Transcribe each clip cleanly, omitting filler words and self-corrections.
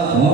حسین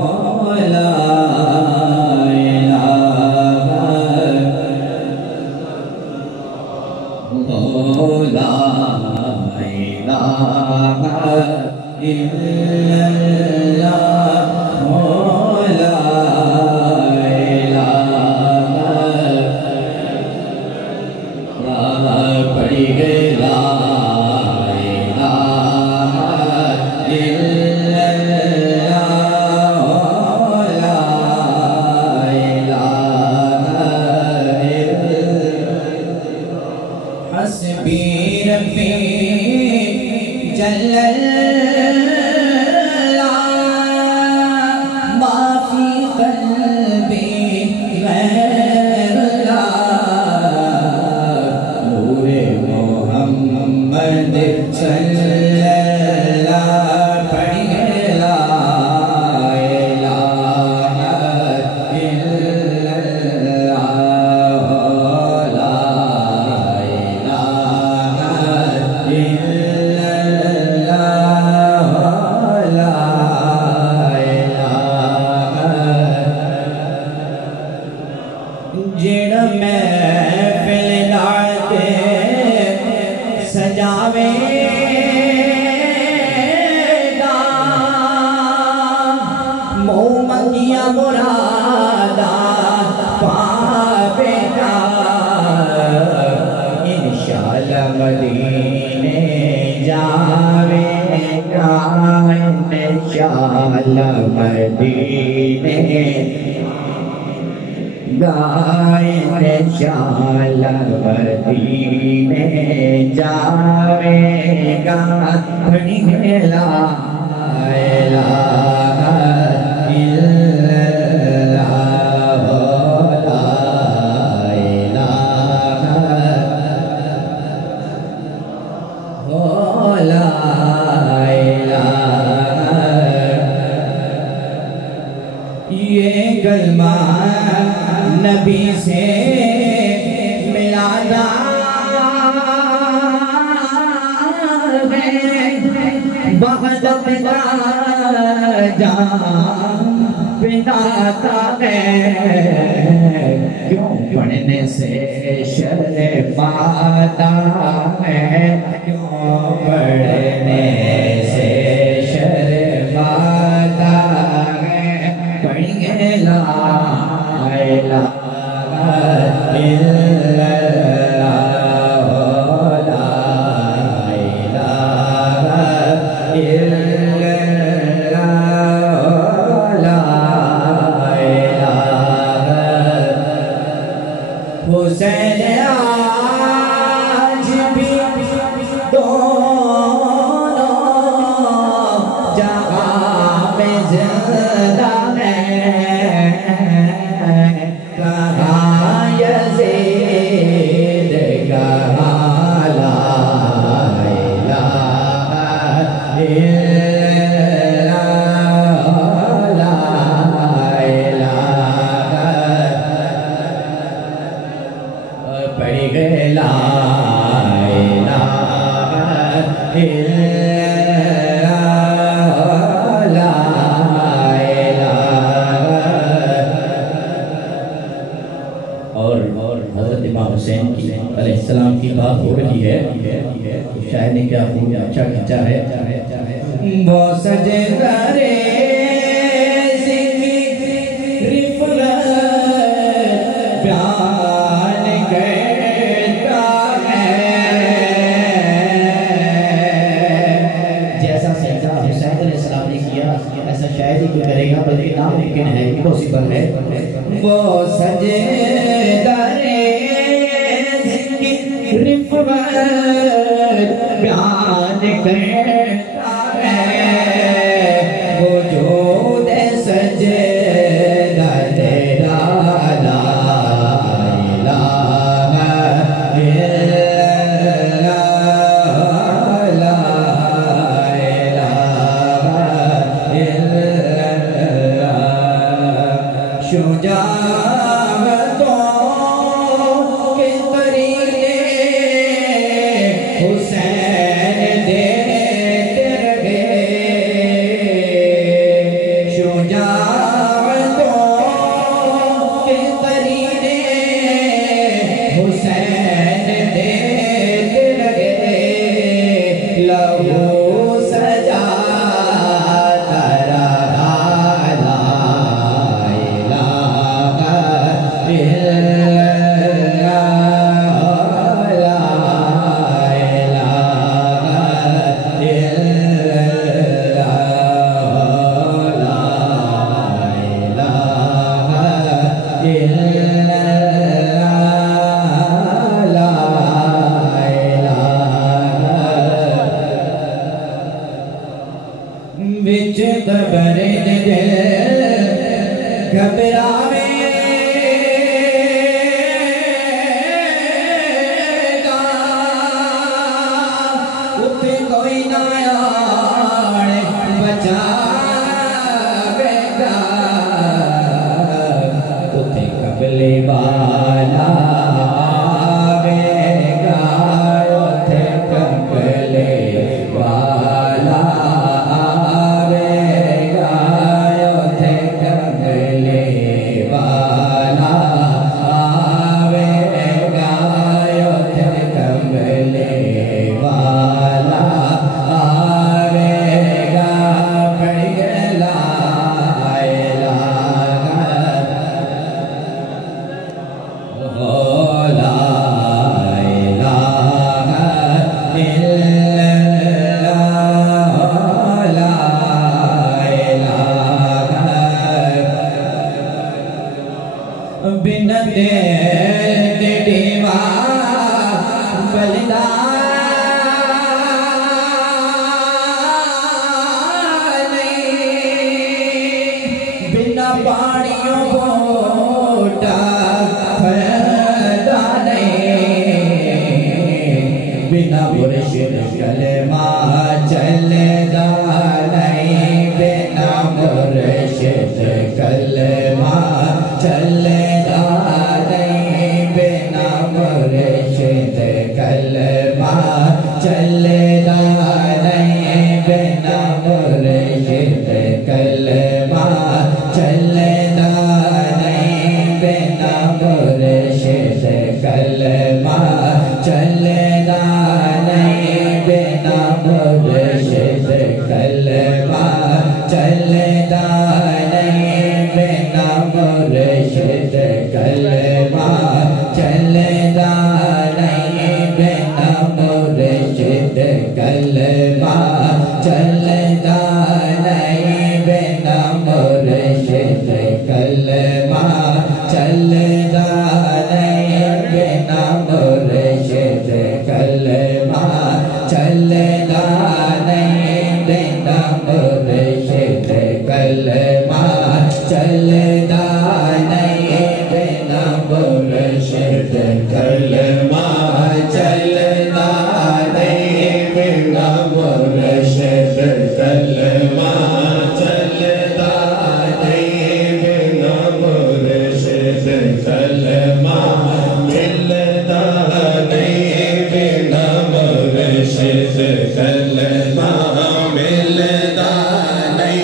دے گھبراوے گا اتھے کوئی نہ آڑے بچاوے گا اتھے قبلے والا آوے گا اتھے قبلے والا آوے گا اتھے قبلے والا آوے گا اتھے قبلے والا آوے گا پڑھیے لا الہ لا الہ الا اللہ لا الہ بن دل دیوار بلدانے بنا پانیوں بوٹا پھردانے بنا مرشد کلمہ چلے دانے بنا مرشد کلمہ چلے دانے بنا مرشد کلمہ چلے دانے بنا مرشد کلمہ چلے دانے بنا مرشد کلمہ چلے دانے بنا مرشد کلمہ چلے دانے بنا مرشد کلمہ چلے دانے بنا مرشد کلمہ چلے دانے بنا مرشد کلمہ چلے دانے بنا مرشد کلمہ چلے دانے بنا مرشد کلمہ چلے دانے بنا مرشد کلمہ چلے دانے بنا مرشد کلمہ چلے دانے بنا مرشد کلمہ مل دانے بنا مرشد کلمہ مل دانے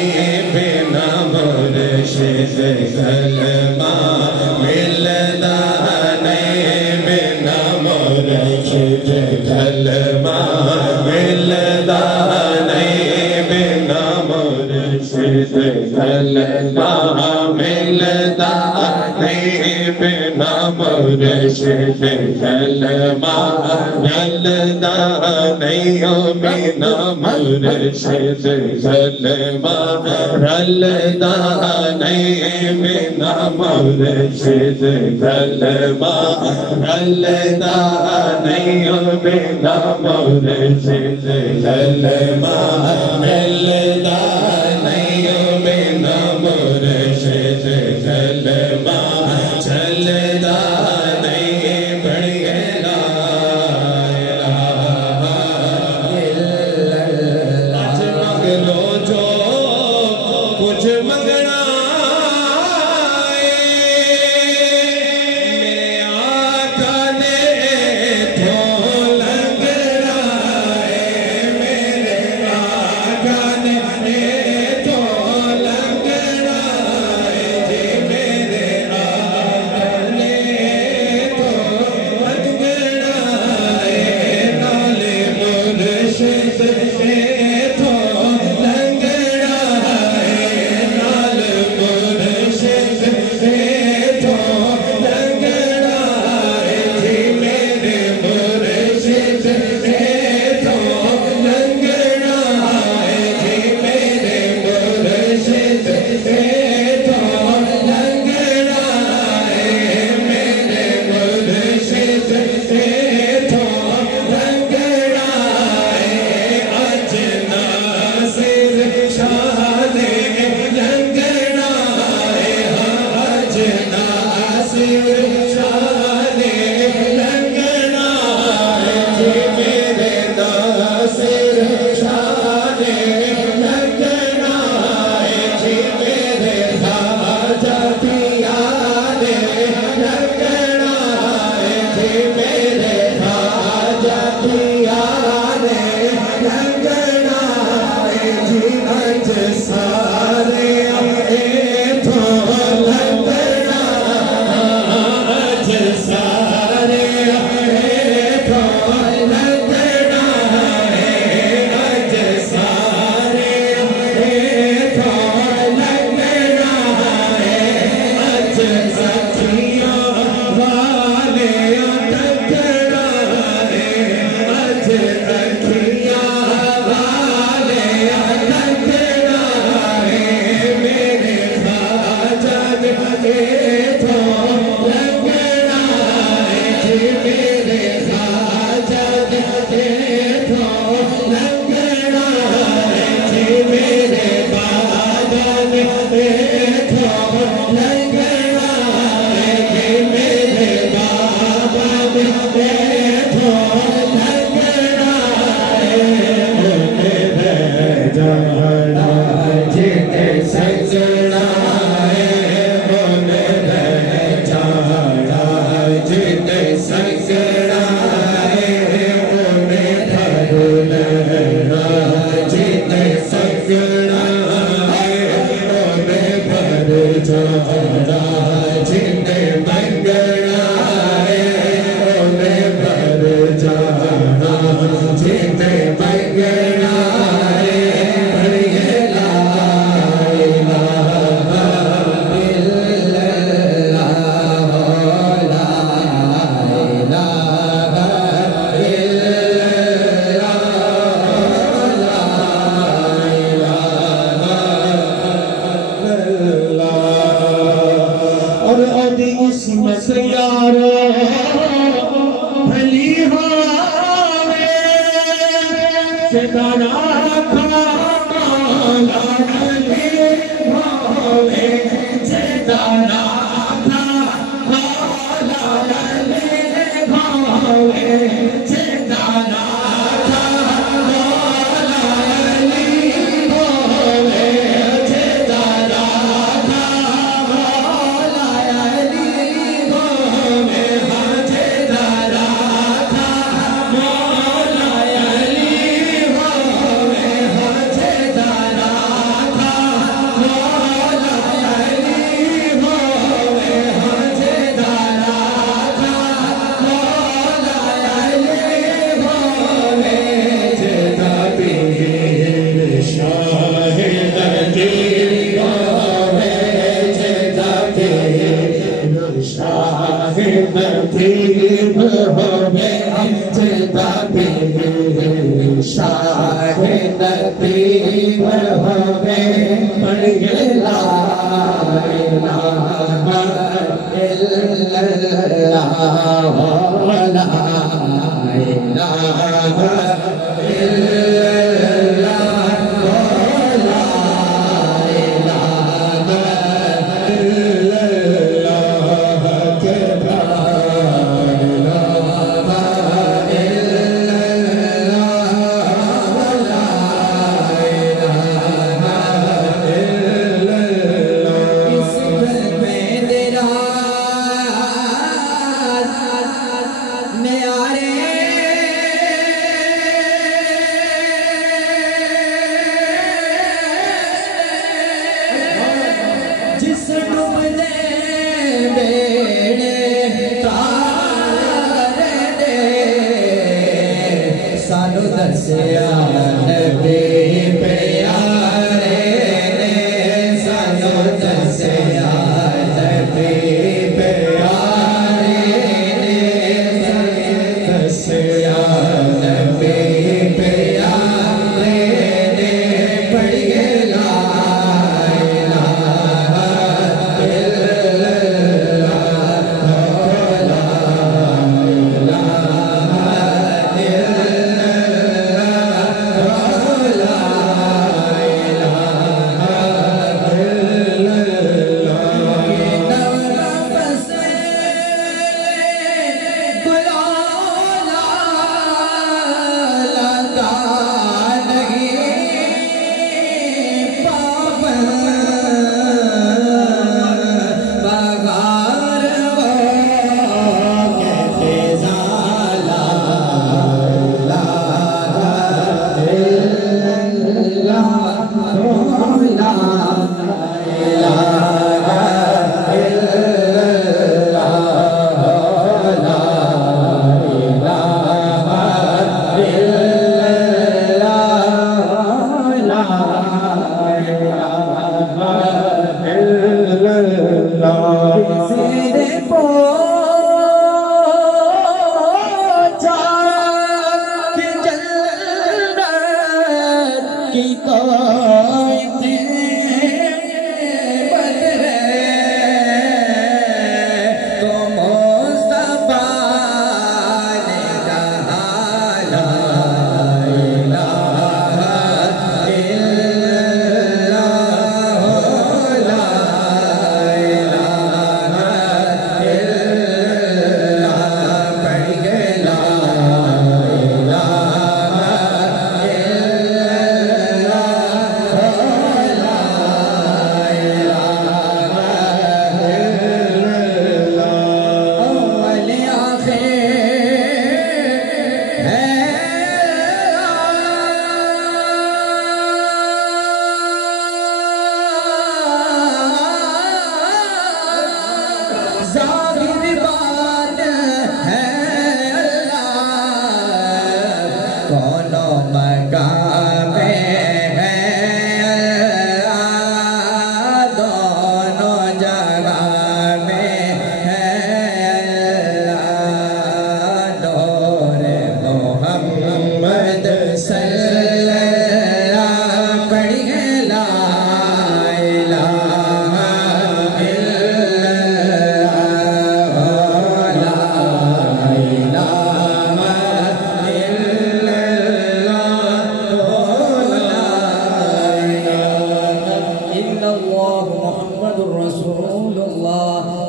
بنا مرشد کلمہ مل دانے بنا مرشد کلمہ مل دانے بنا مرشد کلمہ مل دانے بنا مرشد کلمہ مل دانے بنا مرشد کلمہ مل دانے بنا مرشد کلمہ مل دانے بنا مرشد کلمہ مل دانے بنا مرشد کلمہ چل دانے بڑھے لا الہ الا اللہ آج مانگ لو جو کچھ منگنا میرے آقا نے تو لنگنا میرے آقا نے تو لنگنا جی میرے آقا نے تو لنگنا نالے مرشد نے تو لنگنا نالے بس یارو بھلی ہوے ستارہ کھانا بھلی ہوے ستارہ کھانا بھلی ہوے ستارہ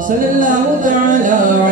صلی اللہ تعالی